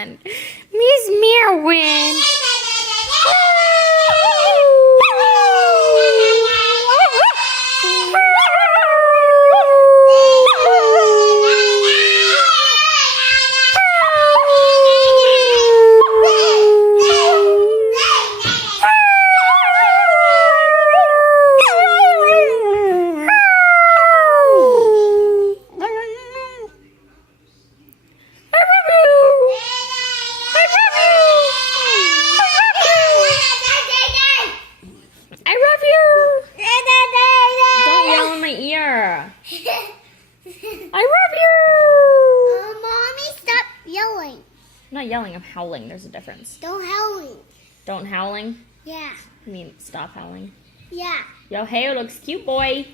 on. Miss Merwin. I love you! Mommy, stop yelling. I'm not yelling, I'm howling. There's a difference. Don't howling. Don't howling? Yeah. I mean, stop howling. Yeah. Yo, hey, looks cute, boy.